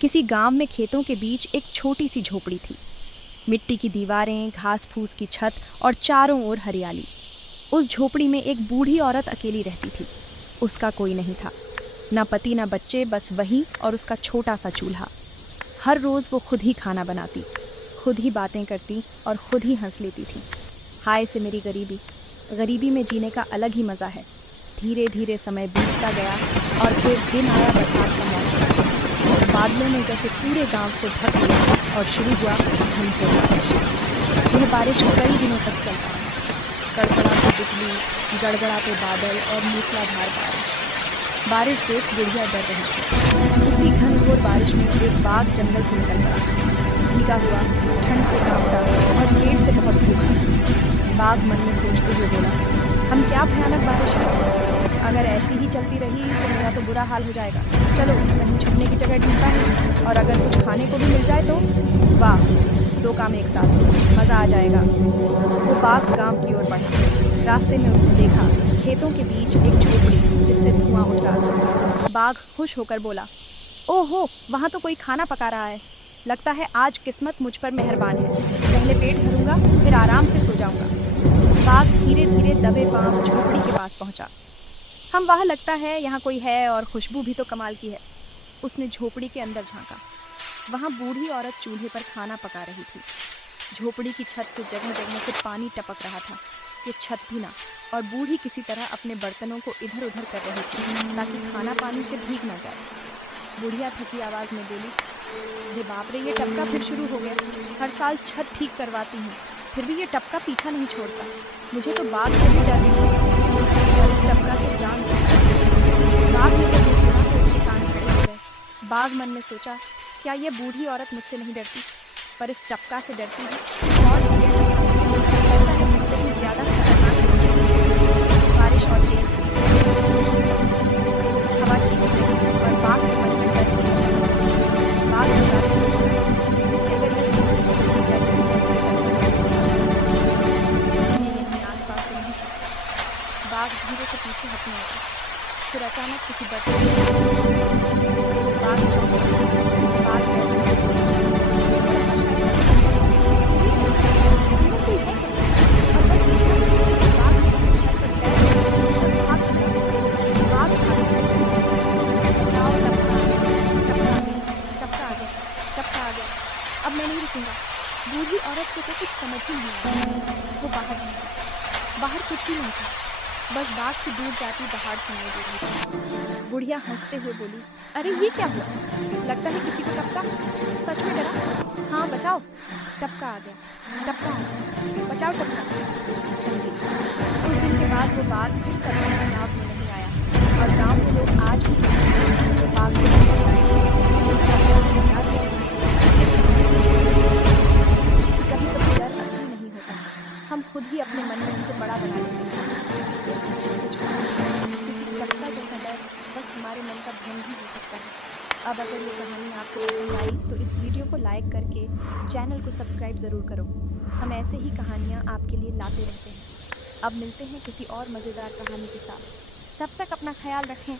किसी गांव में खेतों के बीच एक छोटी सी झोपड़ी थी। मिट्टी की दीवारें, घास फूस की छत और चारों ओर हरियाली। उस झोपड़ी में एक बूढ़ी औरत अकेली रहती थी। उसका कोई नहीं था, ना पति ना बच्चे, बस वही और उसका छोटा सा चूल्हा। हर रोज वो खुद ही खाना बनाती, खुद ही बातें करती और खुद ही हंस लेती थी। हाय से मेरी गरीबी, गरीबी में जीने का अलग ही मज़ा है। धीरे धीरे समय बीतता गया और फिर दिन आया बरसात का मौसम। बादलों ने जैसे पूरे गांव को ढक लिया और शुरू हुआ घनघोर बारिश। यह बारिश कई दिनों तक चलता है। कड़कड़ाती बिजली, गड़गड़ाते बादल और मूसलाधार बारिश। बारिश देख बुढ़िया डर रही थी। उसी घनघोर बारिश में एक बाघ जंगल से निकल पड़ा। भीगा हुआ, ठंड से कांपता और पेट से बहुत भूखा। बाघ मन में सोचते हुए बोला, हम क्या भयानक बारिश है। अगर ऐसी ही चलती रही तो मेरा तो बुरा हाल हो जाएगा। चलो कहीं छुपने की जगह ढूंढता है, और अगर कुछ खाने को भी मिल जाए तो वाह, दो काम एक साथ, मज़ा आ जाएगा। वो बाघ गांव की ओर बढ़ा। रास्ते में उसने देखा खेतों के बीच एक झोपड़ी जिससे धुआं उठ रहा था। बाघ खुश होकर बोला, ओहो, वहाँ तो कोई खाना पका रहा है। लगता है आज किस्मत मुझ पर मेहरबान है। पहले पेट भरूंगा, फिर आराम से सो जाऊंगा। बाघ धीरे धीरे दबे पांव झोपड़ी के पास पहुंचा। हम वहाँ लगता है यहाँ कोई है, और खुशबू भी तो कमाल की है। उसने झोपड़ी के अंदर झांका। वहाँ बूढ़ी औरत चूल्हे पर खाना पका रही थी। झोपड़ी की छत से जगह जगह से पानी टपक रहा था। ये छत भी ना, और बूढ़ी किसी तरह अपने बर्तनों को इधर उधर कर रही थी ताकि खाना पानी से भीग ना जाए। बुढ़िया थकी आवाज में बोली, अरे बाप रे, ये टपका फिर शुरू हो गया। हर साल छत ठीक करवाती हूँ, फिर भी ये टपका पीछा नहीं छोड़ता। मुझे तो बाघ से भी डर नहीं है, और इस टपका से जान सूझ जाती। बाघ ने जब ये सुना तो उसके कान खड़े हो गए। बाघ मन में सोचा, क्या ये बूढ़ी औरत मुझसे नहीं डरती, पर इस टपका से डरती है। और ये टपका लगता है मुझसे भी ज्यादा खतरनाक है। बारिश और तेज हवा चीख रही और बाघ के मन में डर नहीं है। बाघ बता रही है, अगर ये यहीं आसपास तो नहीं चलता। बाघ धीरे से पीछे हटने लगा। फिर अचानक किसी बर्तन बाघ चौंका। बाघ अब मैं नहीं रुकूंगा। बूढ़ी औरत को तो कुछ समझ ही नहीं आया। वो बाहर झांका। बाहर कुछ भी नहीं था, बस बाघ की दूर जाती दहाड़ सुनाई दे रही थी। बुढ़िया हंसते हुए बोली, अरे ये क्या हुआ? लगता है किसी को टपका। सच में डरा? हाँ बचाओ। टपका आ गया, टपका आ गया, बचाओ टपका। संगीत। उस दिन के बाद वो बाघ फिर कभी उस गाँव में नहीं आया, और गाँव के लोग आज भी किसी को बाघ को नहीं बताते। उसे टपका को याद रखते हैं। इस कहानी से कभी-कभी डर असली नहीं होता, हम खुद ही अपने मन में उसे बड़ा बना लेते हैं। इसलिए हमेशा सच को समझें, क्योंकि टपका जैसा डर बस हमारे मन का भ्रम ही हो सकता है। अब अगर ये कहानी आपको पसंद आई तो इस वीडियो को लाइक करके चैनल को सब्सक्राइब ज़रूर करो। हम ऐसे ही कहानियाँ आपके लिए लाते रहते हैं। अब मिलते हैं किसी और मज़ेदार कहानी के साथ। तब तक अपना ख्याल रखें।